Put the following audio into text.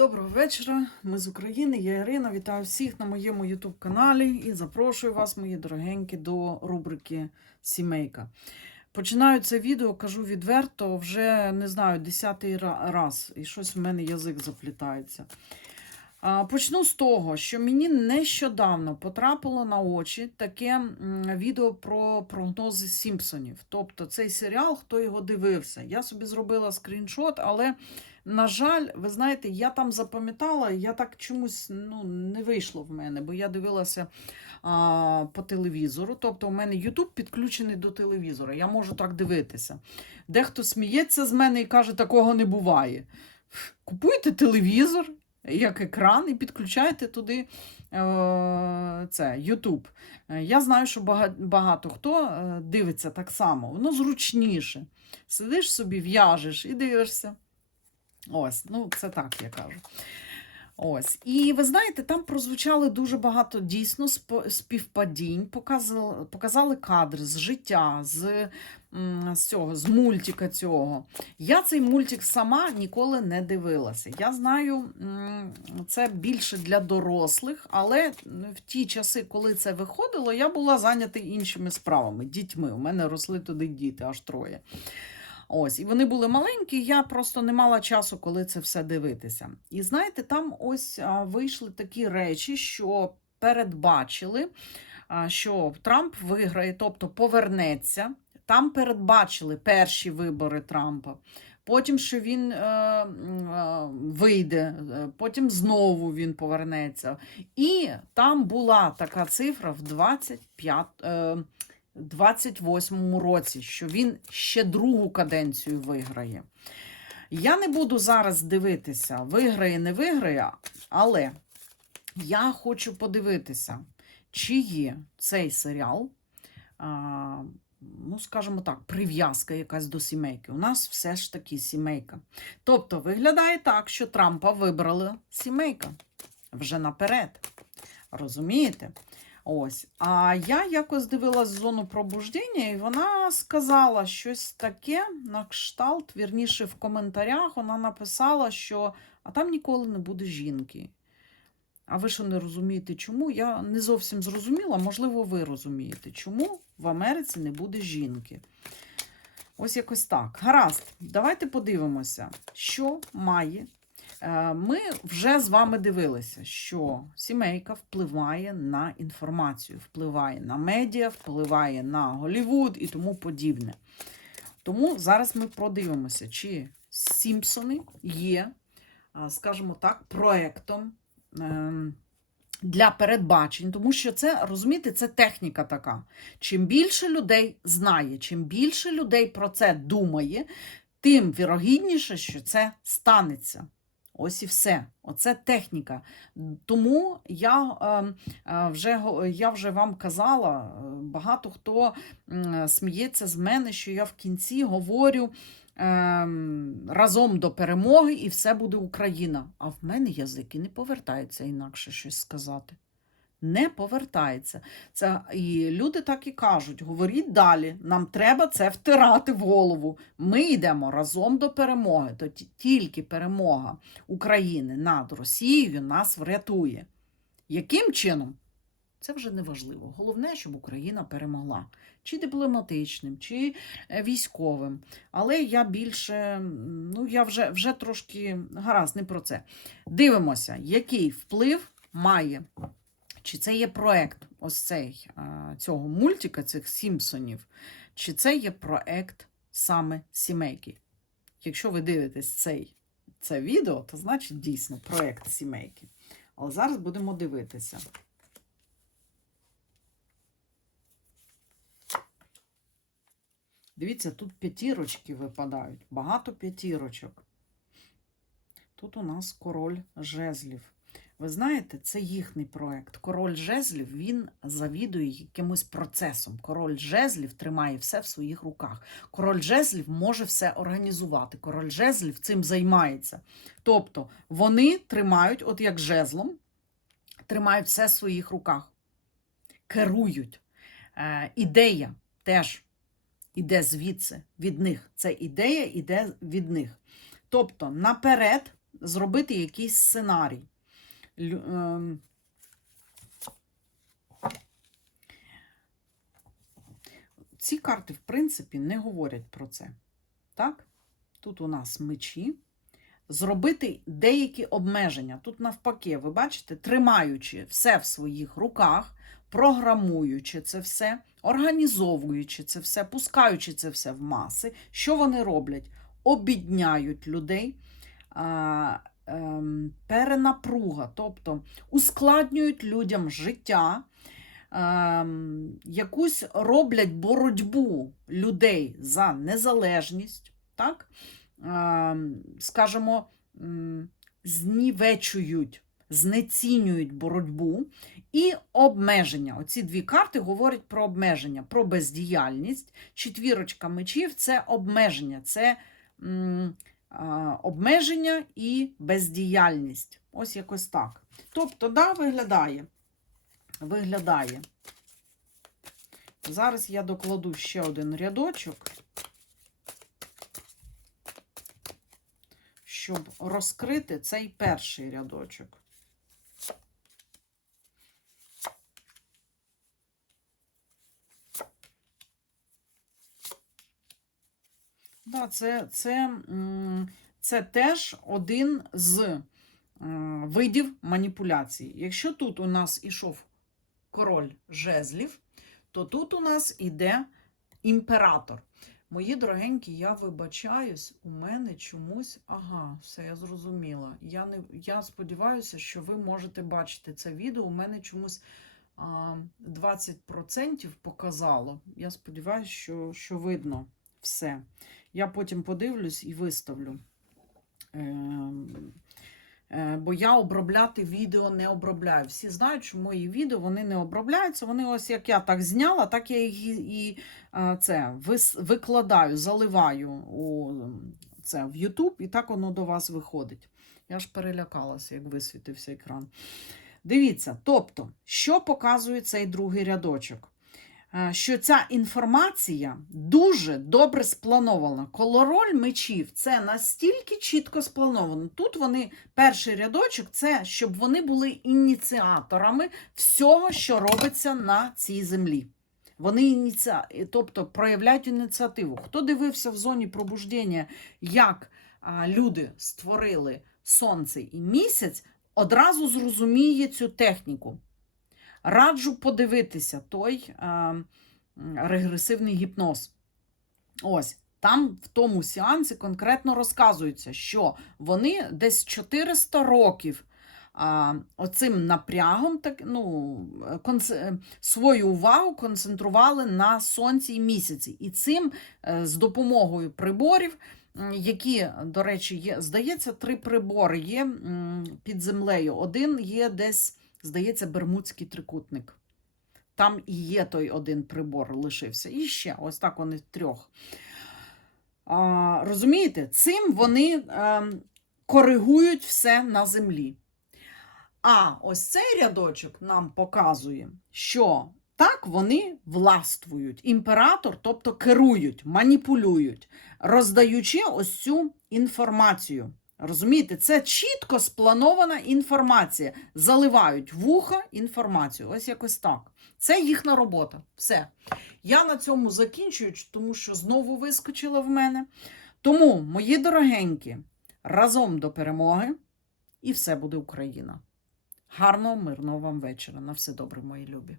Доброго вечора. Ми з України. Я Ірина. Вітаю всіх на моєму YouTube каналі і запрошую вас, мої дорогенькі, до рубрики Сімейка. Починаю це відео, кажу відверто, вже не знаю, десятий раз, і щось в мене язик заплітається. Почну з того, що мені нещодавно потрапило на очі таке відео про прогнози Сімпсонів. Тобто цей серіал, хто його дивився. Я собі зробила скріншот, але, на жаль, ви знаєте, я там запам'ятала, я так чомусь ну, не вийшло в мене, бо я дивилася а, по телевізору. Тобто, у мене YouTube підключений до телевізора. Я можу так дивитися. Дехто сміється з мене і каже, такого не буває. Купуйте телевізор як екран, і підключайте туди е, це, YouTube. Я знаю, що бага- багато хто е, дивиться так само, воно зручніше. Сидиш собі, в'яжеш і дивишся. Ось, ну це так я кажу. Ось. І ви знаєте, там прозвучали дуже багато дійсно співпадінь, показали, показали кадри з життя, з, з цього, з мультика цього. Я цей мультик сама ніколи не дивилася. Я знаю, це більше для дорослих, але в ті часи, коли це виходило, я була зайнята іншими справами, дітьми. У мене росли туди діти, аж троє. Ось, і вони були маленькі, я просто не мала часу, коли це все дивитися. І знаєте, там ось вийшли такі речі, що передбачили, що Трамп виграє, тобто повернеться. Там передбачили перші вибори Трампа. Потім, що він е, е, вийде, е, потім знову він повернеться. І там була така цифра в 25, е, 28-му році, що він ще другу каденцію виграє. Я не буду зараз дивитися, виграє, не виграє, але я хочу подивитися, чи є цей серіал, а, ну, скажімо так, прив'язка якась до сімейки. У нас все ж таки сімейка. Тобто виглядає так, що Трампа вибрала сімейка вже наперед. Розумієте? Ось. А я якось дивилась зону пробуждення, і вона сказала щось таке на кшталт, вірніше, в коментарях вона написала, що а там ніколи не буде жінки. А ви що не розумієте, чому? Я не зовсім зрозуміла, можливо, ви розумієте, чому в Америці не буде жінки. Ось якось так. Гаразд, давайте подивимося, що має Ми вже з вами дивилися, що сімейка впливає на інформацію, впливає на медіа, впливає на Голівуд і тому подібне. Тому зараз ми продивимося, чи Сімпсони є, скажімо так, проектом ем, для передбачень, тому що це, розумієте, це техніка така. Чим більше людей знає, чим більше людей про це думає, тим вірогідніше, що це станеться. Ось і все. Оце техніка. Тому я, е, е, вже, я вже вам казала, е, багато хто сміється з мене, що я в кінці говорю ем, разом до перемоги і все буде Україна. А в мене язики не повертаються інакше щось сказати. Не повертається. Це і люди так і кажуть: говоріть далі, нам треба це втирати в голову. Ми йдемо разом до перемоги. То тільки перемога України над Росією нас врятує. Яким чином? Це вже не важливо. Головне, щоб Україна перемогла. Чи дипломатичним, чи е, військовим. Але я більше, ну я вже, вже трошки гаразд, не про це. Дивимося, який вплив має. Чи це є проект ось цей цього мультика, цих Сімпсонів, чи це є проект саме сімейки? Якщо ви дивитесь цей, це відео, то значить дійсно проект сімейки. Але зараз будемо дивитися. Дивіться, тут п'ятірочки випадають, багато п'ятірочок. Тут у нас король жезлів. Ви знаєте, це їхній проект. Король жезлів він завідує якимось процесом. Король жезлів тримає все в своїх руках. Король жезлів може все організувати. Король жезлів цим займається. Тобто вони тримають, от як жезлом, тримають все в своїх руках, керують. Е, ідея теж іде звідси від них. Це ідея іде від них. Тобто наперед зробити якийсь сценарій. Ем, Ці карти, в принципі, не говорять про це. Так? Тут у нас мечі. Зробити деякі обмеження. Тут, навпаки, ви бачите, тримаючи все в своїх руках, програмуючи це все, організовуючи це все, пускаючи це все в маси, що вони роблять? Обідняють людей, перенапруга, тобто ускладнюють людям життя, ем, якусь роблять боротьбу людей за незалежність, так? Ем, скажімо, знівечують, знецінюють боротьбу і обмеження. Оці дві карти говорять про обмеження, про бездіяльність. Четвірочка мечів це обмеження, це м, обмеження і бездіяльність. Ось якось так. Тобто, да, виглядає. Виглядає. Зараз я докладу ще один рядочок, щоб розкрити цей перший рядочок. Да, це, це, це теж один з е, видів маніпуляцій. Якщо тут у нас ішов король жезлів, то тут у нас іде імператор. Мої дорогенькі, я вибачаюсь, у мене чомусь. Ага, все, я зрозуміла. Я, не, я сподіваюся, що ви можете бачити це відео. У мене чомусь а, 20% показало. Я сподіваюся, що, що видно все. Я потім подивлюсь і виставлю. Ем, е, Бо я обробляти відео не обробляю. Всі знають, що мої відео вони не обробляються. Вони ось як я так зняла, так я їх і, е, це викладаю, заливаю у це в YouTube, і так воно до вас виходить. Я ж перелякалася, як висвітився екран. Дивіться, тобто, що показує цей другий рядочок? Е, Що ця інформація дуже добре спланована. Колороль мечів це настільки чітко сплановано. Тут вони, перший рядочок, це щоб вони були ініціаторами всього, що робиться на цій землі. Вони ініціа... тобто проявляють ініціативу. Хто дивився в зоні пробуждення, як люди створили сонце і місяць, одразу зрозуміє цю техніку. Раджу подивитися той а, регресивний гіпноз. Ось. Там в тому сеансі конкретно розказується, що вони десь 400 років а, оцим напрягом так, ну, конце- свою увагу концентрували на сонці і місяці. І цим е, з допомогою приборів, які, до речі, є, здається, три прибори є під землею. Один є десь, здається, Бермудський трикутник. Там і є той один прибор лишився. І ще, ось так вони трьох. А, розумієте, цим вони ем, коригують все на землі. А ось цей рядочок нам показує, що так вони властвують. Імператор, тобто керують, маніпулюють, роздаючи ось цю інформацію. Розумієте, це чітко спланована інформація. Заливають вуха інформацію. Ось якось так. Це їхня робота. Все. Я на цьому закінчую, тому що знову вискочила в мене. Тому, мої дорогенькі, разом до перемоги, і все буде Україна. Гарного, мирного вам вечора. На все добре, мої любі.